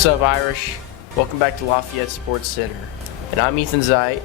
What's up, Irish? Welcome back to Lafayette Sports Center. And I'm Ethan Zeit.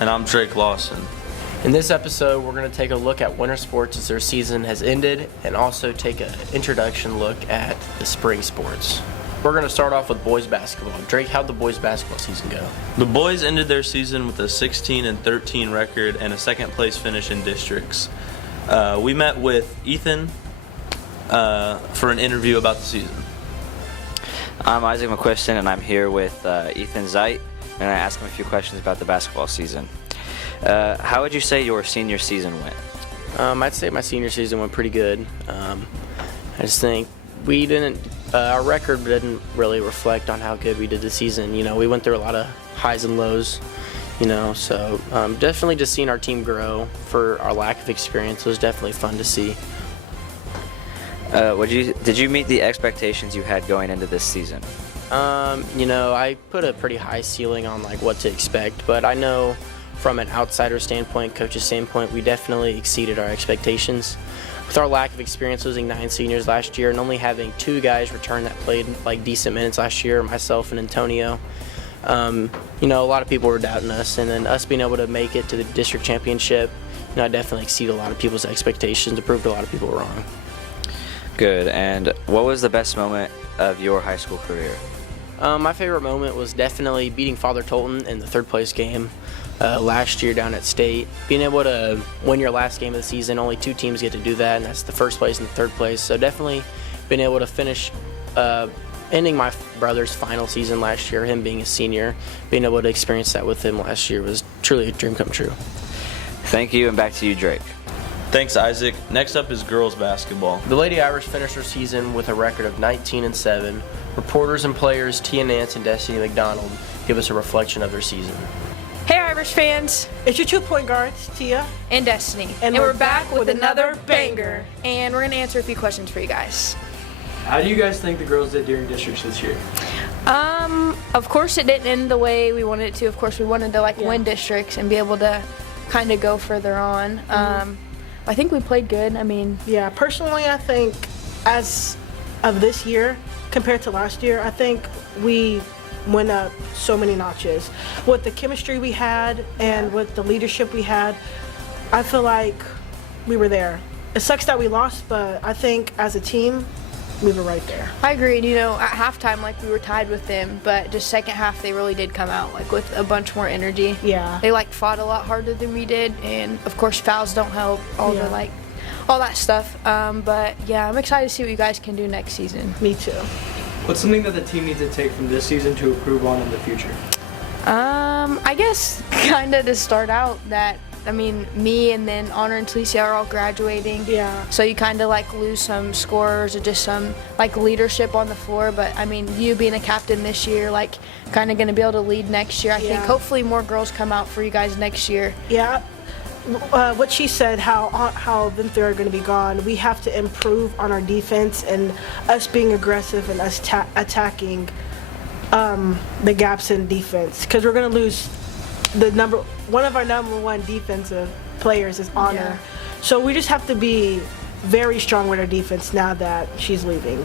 And I'm Drake Lawson. In this episode, we're going to take a look at winter sports as their season has ended and also take an introduction look at the spring sports. We're going to start off with boys basketball. Drake, how'd the boys basketball season go? The boys ended their season with a 16-13 record and a second place finish in districts. We met with Ethan for an interview about the season. I'm Isaac McQuiston, and I'm here with Ethan Zeit, and I asked him a few questions about the basketball season. How would you say your senior season went? I'd say my senior season went pretty good. I just think our record didn't really reflect on how good we did this season. You know, we went through a lot of highs and lows, so definitely just seeing our team grow for our lack of experience was definitely fun to see. Did you meet the expectations you had going into this season? I put a pretty high ceiling on what to expect, but I know from an outsider standpoint, coach's standpoint, we definitely exceeded our expectations. With our lack of experience, losing 9 seniors last year and only having 2 guys return that played decent minutes last year, myself and Antonio, a lot of people were doubting us, and then us being able to make it to the district championship, I definitely exceeded a lot of people's expectations to prove a lot of people wrong. Good. And what was the best moment of your high school career? My favorite moment was definitely beating Father Tolton in the third place game last year down at State. Being able to win your last game of the season, only 2 teams get to do that, and that's the first place and the third place. So definitely being able to finish, ending my brother's final season last year, him being a senior, being able to experience that with him last year was truly a dream come true. Thank you, and back to you, Drake. Thanks, Isaac. Next up is girls basketball. The Lady Irish finished their season with a record of 19-7. Reporters and players Tia Nance and Destiny McDonald give us a reflection of their season. Hey Irish fans, it's your 2 point guards, Tia and Destiny, and we're back with another banger. And we're going to answer a few questions for you guys. How do you guys think the girls did during districts this year? Of course it didn't end the way we wanted it to. Of course we wanted to win districts and be able to kind of go further on. I think we played good. Yeah, personally, I think as of this year compared to last year, I think we went up so many notches. With the chemistry we had and with the leadership we had, I feel like we were there. It sucks that we lost, but I think as a team, we were right there. I agree. At halftime, we were tied with them, but just second half, they really did come out with a bunch more energy. Yeah. They fought a lot harder than we did, and of course fouls don't help. All that stuff. But yeah, I'm excited to see what you guys can do next season. Me too. What's something that the team needs to take from this season to improve on in the future? I guess kind of to start out that. Me and then Honor and Talicia are all graduating. Yeah. So you kind of lose some scorers or just some leadership on the floor. But you being a captain this year, kind of going to be able to lead next year. I think hopefully more girls come out for you guys next year. Yeah. What she said, how them 3 are going to be gone. We have to improve on our defense and us being aggressive and us attacking the gaps in defense, because we're going to lose one of our number 1 defensive players is Honor. Yeah. So we just have to be very strong with our defense now that she's leaving.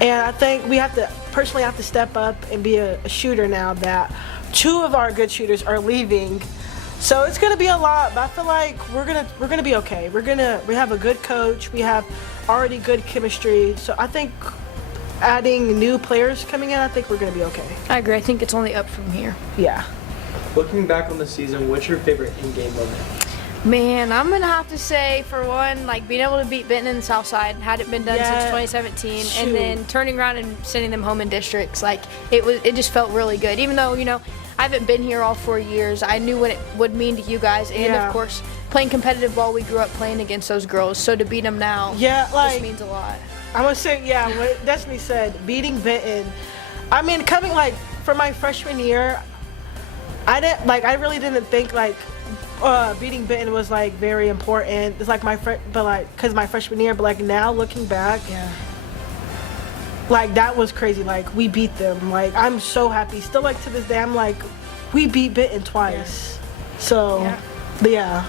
And I think we personally have to step up and be a shooter now that 2 of our good shooters are leaving. So it's gonna be a lot, but I feel like we're gonna be okay. We have a good coach, we have already good chemistry. So I think adding new players coming in, I think we're gonna be okay. I agree. I think it's only up from here. Yeah. Looking back on the season, what's your favorite in-game moment? Man, I'm going to have to say, for one, being able to beat Benton in the South Side, hadn't been done since 2017, Shoot. and then turning around and sending them home in districts, it just felt really good. Even though, I haven't been here all 4 years, I knew what it would mean to you guys, and of course, playing competitive ball, we grew up playing against those girls, so to beat them now just means a lot. I'm going to say, what Destiny said, beating Benton. Coming, from my freshman year, I really didn't think beating Benton was very important. It's because my freshman year, but now looking back, that was crazy. We beat them. I'm so happy. Still to this day, I'm we beat Benton twice. Yeah. So, yeah.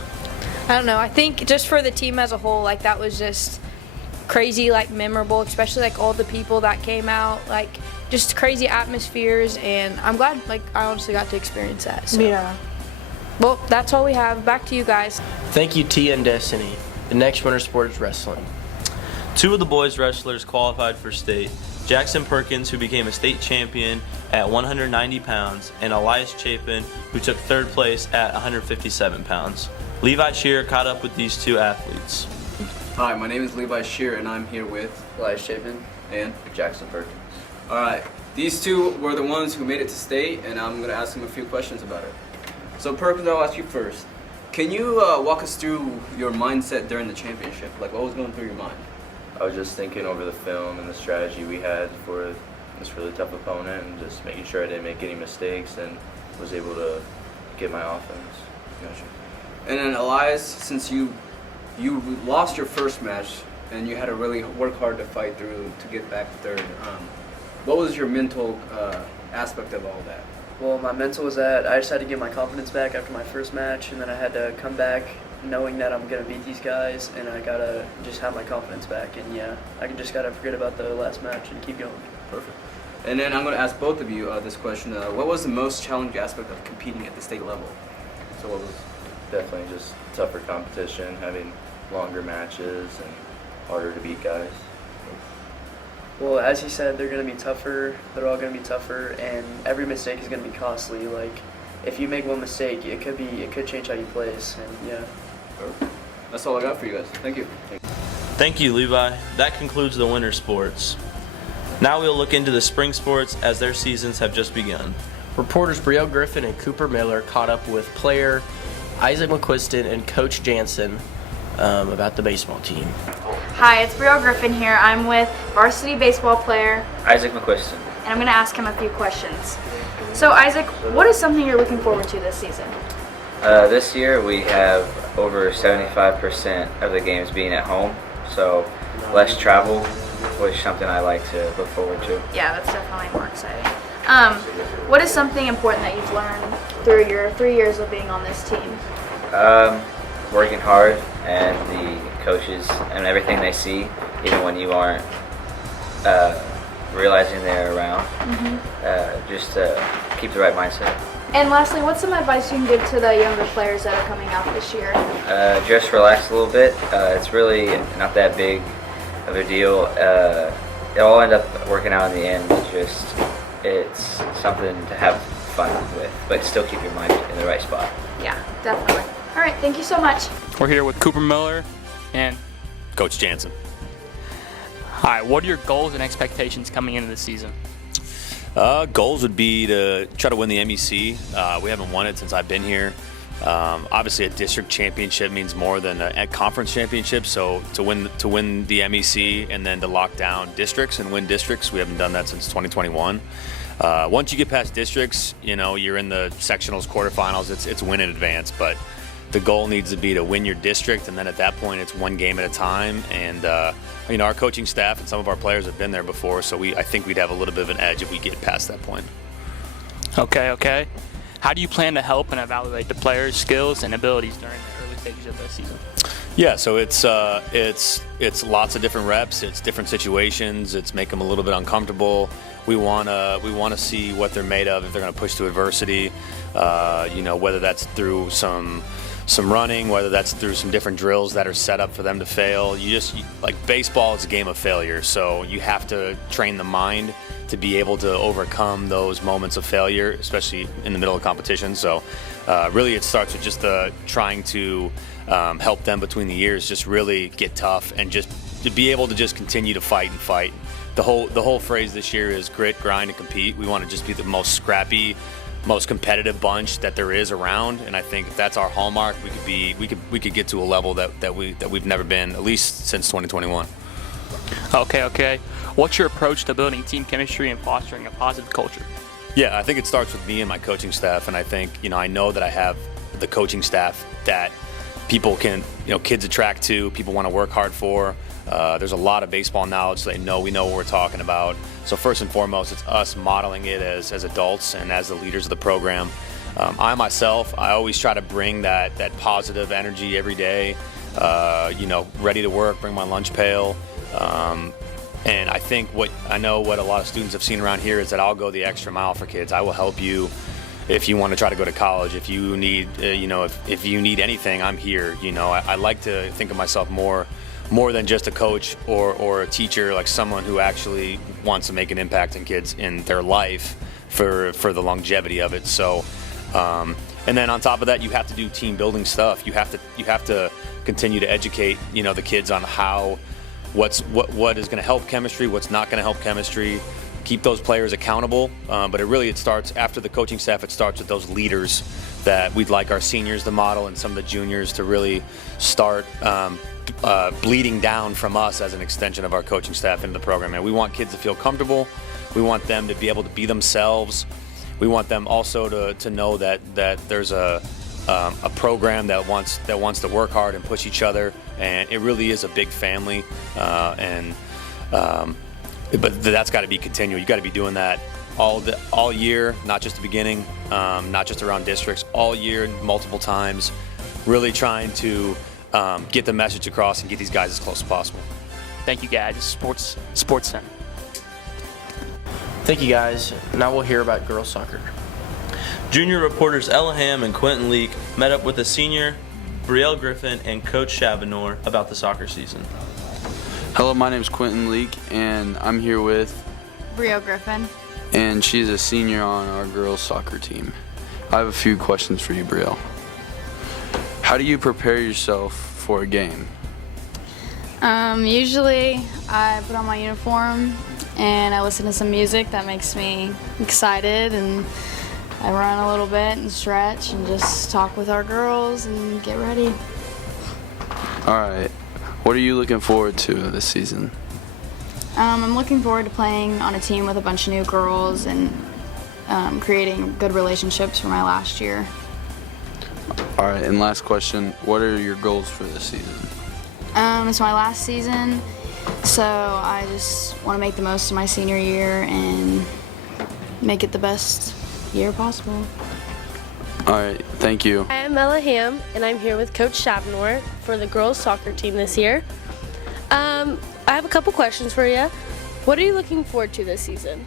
I don't know. I think just for the team as a whole, that was just crazy, memorable, especially all the people that came out. just crazy atmospheres, and I'm glad I honestly got to experience that. So. Yeah. Well, that's all we have. Back to you guys. Thank you, Tia and Destiny. The next winter sport is wrestling. 2 of the boys wrestlers qualified for state. Jackson Perkins, who became a state champion at 190 pounds, and Elias Chapin, who took 3rd place at 157 pounds. Levi Shearer caught up with these 2 athletes. Hi, my name is Levi Shearer, and I'm here with Elias Chapin and Jackson Perkins. all right. These 2 were the ones who made it to state, and I'm gonna ask them a few questions about it. So Perkins, I'll ask you first. Can you walk us through your mindset during the championship? Like, what was going through your mind? I was just thinking over the film and the strategy we had for this really tough opponent, and just making sure I didn't make any mistakes and was able to get my offense. Gotcha. And then Elias, since you lost your first match and you had to really work hard to fight through to get back to 3rd, what was your mental aspect of all that? Well, my mental was that I just had to get my confidence back after my first match, and then I had to come back knowing that I'm going to beat these guys, and I got to just have my confidence back. And yeah, I just got to forget about the last match and keep going. Perfect. And then I'm going to ask both of you this question. What was the most challenging aspect of competing at the state level? So what was... Definitely just tougher competition, having longer matches and harder to beat guys. Well, as he said, they're going to be tougher. They're all going to be tougher, and every mistake is going to be costly. Like, if you make one mistake, it could change how you place. And yeah. Perfect. That's all I got for you guys. Thank you. Thank you, Levi. That concludes the winter sports. Now we'll look into the spring sports as their seasons have just begun. Reporters Brielle Griffin and Cooper Miller caught up with player Isaac McQuiston and Coach Jansen about the baseball team. Hi, it's Brielle Griffin here. I'm with varsity baseball player Isaac McQuiston. and I'm going to ask him a few questions. So Isaac, what is something you're looking forward to this season? This year we have over 75% of the games being at home, so less travel, which is something I like to look forward to. Yeah, that's definitely more exciting. What is something important that you've learned through your 3 years of being on this team? Working hard and the coaches and everything they see, even when you aren't realizing they're around, just to keep the right mindset. And lastly, what's some advice you can give to the younger players that are coming out this year? Just relax a little bit. It's really not that big of a deal. It all end up working out in the end. It's something to have fun with, but still keep your mind in the right spot. Yeah, definitely. All right, thank you so much. We're here with Cooper Miller and Coach Jansen. Hi, what are your goals and expectations coming into the season? Goals would be to try to win the MEC. We haven't won it since I've been here. Obviously, a district championship means more than a conference championship. So to win the MEC and then to lock down districts and win districts, we haven't done that since 2021. Once you get past districts, you're in the sectionals, quarterfinals. It's win in advance, but the goal needs to be to win your district, and then at that point, it's one game at a time. And our coaching staff and some of our players have been there before, so I think we'd have a little bit of an edge if we get past that point. Okay. How do you plan to help and evaluate the players' skills and abilities during the early stages of the season? Yeah, so it's lots of different reps. It's different situations. It's make them a little bit uncomfortable. We wanna see what they're made of if they're gonna push through adversity. Whether that's through some running, whether that's through some different drills that are set up for them to fail. Baseball is a game of failure, so you have to train the mind to be able to overcome those moments of failure, especially in the middle of competition. So really it starts with just trying to help them between the years just really get tough and just to be able to just continue to fight and fight. The whole phrase this year is grit, grind, and compete. We want to just be the most scrappy, most competitive bunch that there is around, and I think if that's our hallmark, we could get to a level that we've never been, at least since 2021. Okay. What's your approach to building team chemistry and fostering a positive culture? Yeah, I think it starts with me and my coaching staff, and I think I know that I have the coaching staff that people can kids attract to, people want to work hard for. There's a lot of baseball knowledge, so we know what we're talking about. So first and foremost, it's us modeling it as adults and as the leaders of the program. I myself, I always try to bring that positive energy every day. Ready to work, bring my lunch pail. And I think what a lot of students have seen around here is that I'll go the extra mile for kids. I will help you if you want to try to go to college. If you need, if you need anything, I'm here. I like to think of myself more than just a coach or a teacher, like someone who actually wants to make an impact in kids in their life for the longevity of it. So, and then on top of that, you have to do team building stuff. You have to continue to educate, the kids on what is going to help chemistry, what's not going to help chemistry. Keep those players accountable, but it starts after the coaching staff. It starts with those leaders that we'd like our seniors to model and some of the juniors to really start bleeding down from us as an extension of our coaching staff into the program. And we want kids to feel comfortable. We want them to be able to be themselves. We want them also to know that there's a program that wants to work hard and push each other, and it really is a big family. But that's got to be continual. You got to be doing that all year, not just the beginning, not just around districts, all year, multiple times. Really trying to get the message across and get these guys as close as possible. Thank you, guys. Sports Center. Thank you, guys. Now we'll hear about girls soccer. Junior reporters Ella Ham and Quentin Leak met up with a senior, Brielle Griffin, and Coach Chabanor about the soccer season. Hello, my name is Quentin Leak, and I'm here with Brielle Griffin. And she's a senior on our girls soccer team. I have a few questions for you, Brielle. How do you prepare yourself for a game? Usually I put on my uniform and I listen to some music that makes me excited, and I run a little bit and stretch and just talk with our girls and get ready. All right. What are you looking forward to this season? I'm looking forward to playing on a team with a bunch of new girls and creating good relationships for my last year. All right, and last question, what are your goals for this season? It's my last season, so I just want to make the most of my senior year and make it the best year possible. All right, thank you. Hi, I'm Ella Ham, and I'm here with Coach Chabanor for the girls soccer team this year. I have a couple questions for you. What are you looking forward to this season?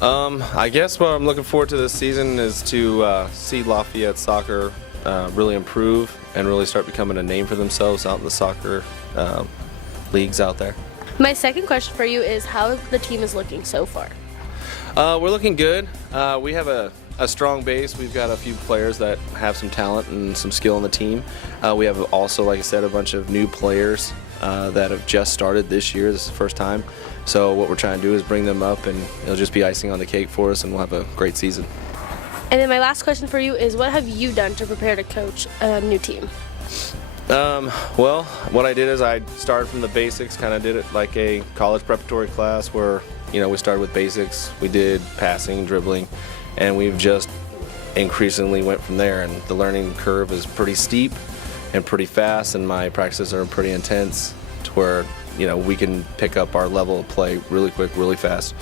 I guess what I'm looking forward to this season is to see Lafayette soccer really improve and really start becoming a name for themselves out in the soccer leagues out there. My second question for you is how the team is looking so far. We're looking good. We have a strong base. We've got a few players that have some talent and some skill on the team. We have also, like I said, a bunch of new players that have just started this year. This is the first time. So what we're trying to do is bring them up, and it'll just be icing on the cake for us, and we'll have a great season. And then my last question for you is what have you done to prepare to coach a new team? Well, what I did is I started from the basics, kind of did it like a college preparatory class where, we started with basics. We did passing, dribbling, and we've just increasingly went from there, and the learning curve is pretty steep and pretty fast, and my practices are pretty intense to where, we can pick up our level of play really quick, really fast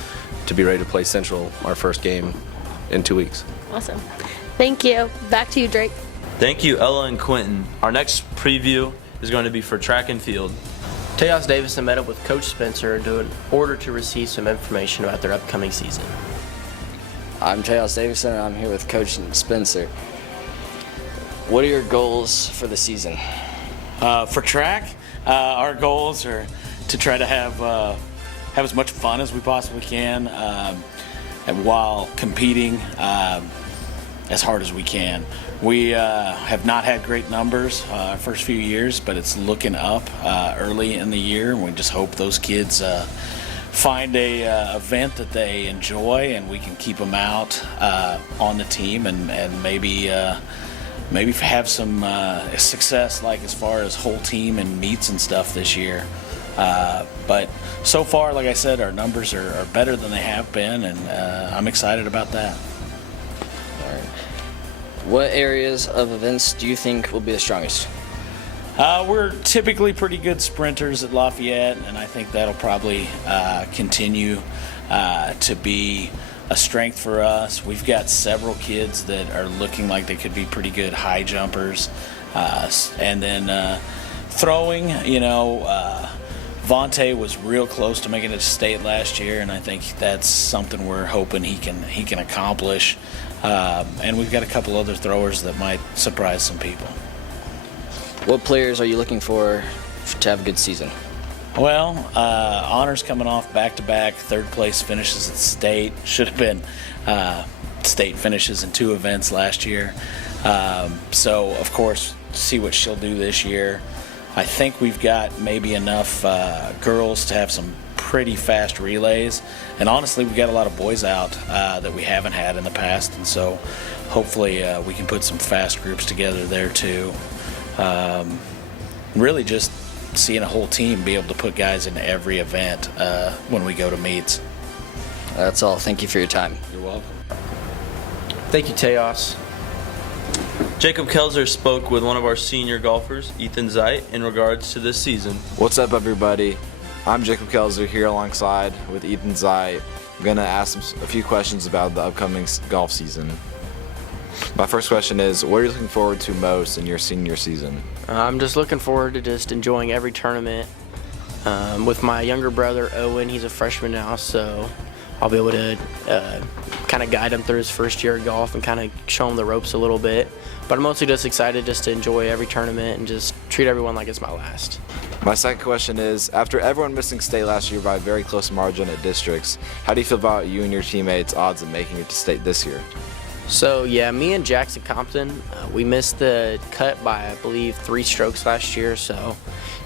to be ready to play Central our first game in 2 weeks. Awesome. Thank you. Back to you, Drake. Thank you, Ella and Quentin. Our next preview is going to be for track and field. Tejas Davison met up with Coach Spencer in order to receive some information about their upcoming season. I'm Tejas Davison, and I'm here with Coach Spencer. What are your goals for the season? For track, our goals are to try to have as much fun as we possibly can, and while competing as hard as we can. We have not had great numbers our first few years, but it's looking up early in the year, and we just hope those kids find a event that they enjoy, and we can keep them out on the team, and maybe have some success, like as far as whole team and meets and stuff this year. But so far, like I said, our numbers are better than they have been, and I'm excited about that. All right. What areas of events do you think will be the strongest? We're typically pretty good sprinters at Lafayette, and I think that'll probably continue to be a strength for us. We've got several kids that are looking like they could be pretty good high jumpers. And then throwing, Vontae was real close to making it to state last year, and I think that's something we're hoping he can accomplish. And we've got a couple other throwers that might surprise some people. What players are you looking for to have a good season? Well, Honors coming off back-to-back third-place finishes at state. Should have been state finishes in 2 events last year. So, of course, see what she'll do this year. I think we've got maybe enough girls to have some pretty fast relays. And honestly, we've got a lot of boys out that we haven't had in the past. And so hopefully we can put some fast groups together there too. Really just seeing a whole team be able to put guys in every event when we go to meets. That's all. Thank you for your time. You're welcome. Thank you, Teos. Jacob Kelzer spoke with one of our senior golfers, Ethan Zeit, in regards to this season. What's up, everybody? I'm Jacob Kelzer here alongside with Ethan Zeit. I'm going to ask him a few questions about the upcoming golf season. My first question is, what are you looking forward to most in your senior season? I'm just looking forward to just enjoying every tournament. With my younger brother, Owen, he's a freshman now, so I'll be able to kind of guide him through his first year of golf and kind of show him the ropes a little bit. But I'm mostly just excited just to enjoy every tournament and just treat everyone like it's my last. My second question is, after everyone missing state last year by a very close margin at districts, how do you feel about you and your teammates' odds of making it to state this year? So yeah, me and Jackson Compton, we missed the cut by, I believe, 3 strokes last year. So,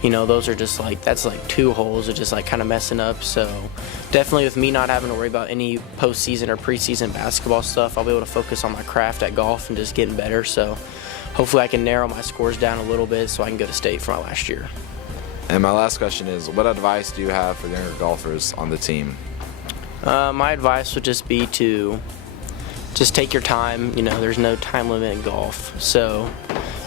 you know, those are just like, that's like 2 holes of just like kind of messing up. So definitely with me not having to worry about any postseason or preseason basketball stuff, I'll be able to focus on my craft at golf and just getting better. So hopefully I can narrow my scores down a little bit so I can go to state for my last year. And my last question is, what advice do you have for younger golfers on the team? My advice would just be to just take your time. You know, there's no time limit in golf. So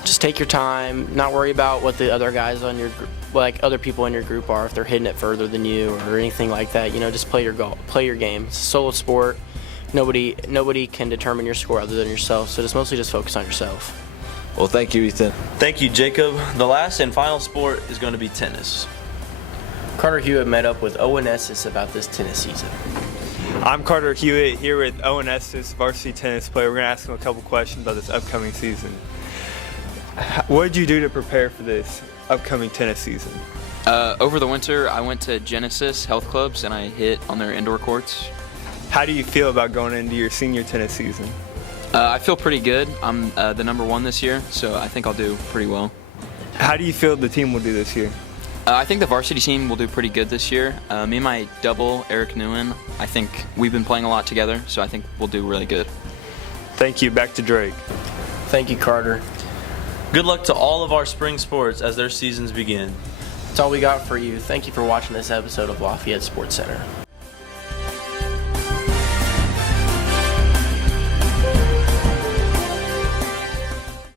just take your time, not worry about what the other guys on your like other people in your group are, if they're hitting it further than you or anything like that. You know, just play your game. It's a solo sport. Nobody can determine your score other than yourself. So just mostly just focus on yourself. Well, thank you, Ethan. Thank you, Jacob. The last and final sport is going to be tennis. Carter Hewitt met up with Owen Estes about this tennis season. I'm Carter Hewitt here with Owen Estes, varsity tennis player. We're going to ask him a couple questions about this upcoming season. What did you do to prepare for this upcoming tennis season? Over the winter, I went to Genesis Health Clubs and I hit on their indoor courts. How do you feel about going into your senior tennis season? I feel pretty good. I'm the #1 this year, so I think I'll do pretty well. How do you feel the team will do this year? I think the varsity team will do pretty good this year. Me and my double, Eric Nguyen, I think we've been playing a lot together, so I think we'll do really good. Thank you. Back to Drake. Thank you, Carter. Good luck to all of our spring sports as their seasons begin. That's all we got for you. Thank you for watching this episode of Lafayette Sports Center.